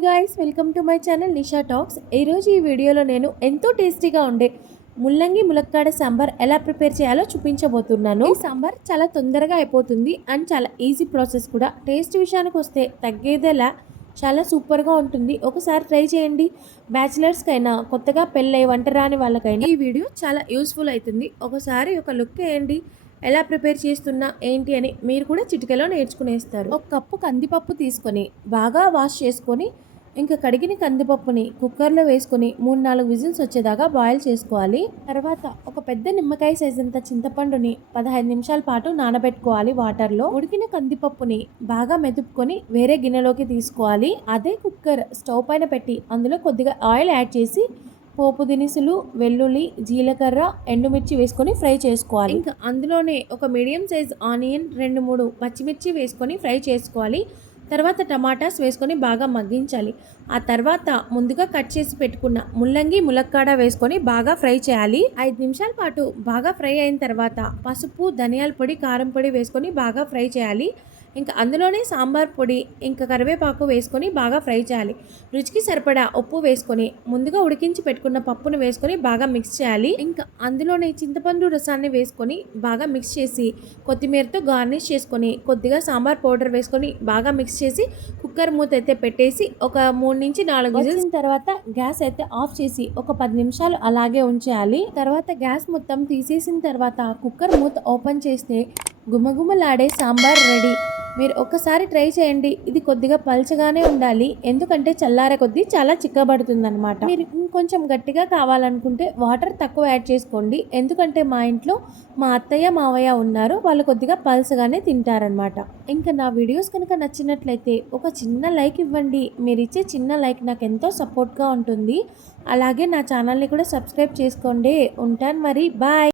Hi guys welcome to my channel Nisha talks ఈరోజు ఈ వీడియోలో నేను ఎంతో టేస్టీగా ఉండే ముల్లంగి ములక్కాడ సాంబార్ ఎలా ప్రిపేర్ చేయాలో చూపించబోతున్నాను. ఈ సాంబార్ చాలా తొందరగా అయిపోతుంది అండ్ చాలా ఈజీ ప్రాసెస్ కూడా. టేస్ట్ విషయానికి వస్తే తగ్గేదేలా చాలా సూపర్గా ఉంటుంది. ఒకసారి ట్రై చేయండి. బ్యాచిలర్స్కైనా కొత్తగా పెళ్ళై వంట రాని వాళ్ళకైనా ఈ వీడియో చాలా యూస్ఫుల్ అవుతుంది ఒకసారి ఒక లుక్ వేయండి. ఎలా ప్రిపేర్ చేస్తున్నా ఏంటి అని మీరు కూడా చిటికెలో నేర్చుకునేస్తారు. ఒక కప్పు కందిపప్పు తీసుకొని బాగా వాష్ చేసుకొని ఇంకా కడిగిన కందిపప్పుని కుక్కర్లో వేసుకొని మూడు నాలుగు విజిల్స్ వచ్చేదాకా బాయిల్ చేసుకోవాలి. తర్వాత ఒక పెద్ద నిమ్మకాయ సైజ్ అంత చింతపండుని పదహైదు నిమిషాల పాటు నానబెట్టుకోవాలి వాటర్లో. ఉడికిన కందిపప్పుని బాగా మెదుపుకొని వేరే గిన్నెలోకి తీసుకోవాలి. అదే కుక్కర్ స్టవ్ పైన పెట్టి అందులో కొద్దిగా ఆయిల్ యాడ్ చేసి పోపు దినుసులు వెల్లుల్లి జీలకర్ర ఎండుమిర్చి వేసుకొని ఫ్రై చేసుకోవాలి. ఇంకా అందులోనే ఒక మీడియం సైజ్ ఆనియన్ రెండు మూడు పచ్చిమిర్చి వేసుకొని ఫ్రై చేసుకోవాలి. తర్వాత టమాటాస్ వేసుకొని బాగా మగ్గించాలి. ఆ తర్వాత ముందుగా కట్ చేసి పెట్టుకున్న ముల్లంగి ములక్కాడ వేసుకొని బాగా ఫ్రై చేయాలి. ఐదు నిమిషాల పాటు బాగా ఫ్రై అయిన తర్వాత పసుపు ధనియాల పొడి కారం పొడి వేసుకొని బాగా ఫ్రై చేయాలి. ఇంకా అందులోనే సాంబార్ పొడి ఇంకా కరివేపాకు వేసుకొని బాగా ఫ్రై చేయాలి. రుచికి సరిపడా ఉప్పు వేసుకొని ముందుగా ఉడికించి పెట్టుకున్న పప్పును వేసుకొని బాగా మిక్స్ చేయాలి. ఇంకా అందులోనే చింతపండు రసాన్ని వేసుకొని బాగా మిక్స్ చేసి కొత్తిమీరతో గార్నిష్ చేసుకొని కొద్దిగా సాంబార్ పౌడర్ వేసుకొని బాగా మిక్స్ చేసి కుక్కర్ మూత అయితే పెట్టేసి ఒక మూడు నుంచి నాలుగు విజిల్స్ తర్వాత గ్యాస్ అయితే ఆఫ్ చేసి ఒక పది నిమిషాలు అలాగే ఉంచేయాలి. తర్వాత గ్యాస్ మొత్తం తీసేసిన తర్వాత కుక్కర్ మూత ఓపెన్ చేస్తే గుమగుమలాడే సాంబార్ రెడీ. మీరు ఒక్కసారి ట్రై చేయండి. ఇది కొద్దిగా పల్చగానే ఉండాలి. ఎందుకంటే చల్లారే కొద్దీ చాలా చిక్కబడుతుందనమాట మీరు ఇంకొంచెం గట్టిగా కావాలనుకుంటే వాటర్ తక్కువ యాడ్ చేసుకోండి. ఎందుకంటే మా ఇంట్లో మా అత్తయ్య మావయ్య ఉన్నారు. వాళ్ళు కొద్దిగా పల్చగానే తింటారనమాట ఇంకా నా వీడియోస్ కనుక నచ్చినట్లయితే ఒక చిన్న లైక్ ఇవ్వండి. మీరు ఇచ్చే చిన్న లైక్ నాకు ఎంతో సపోర్ట్గా ఉంటుంది. అలాగే నా ఛానల్ని కూడా సబ్స్క్రైబ్ చేసుకోండి. ఉంటాను మరి. బాయ్.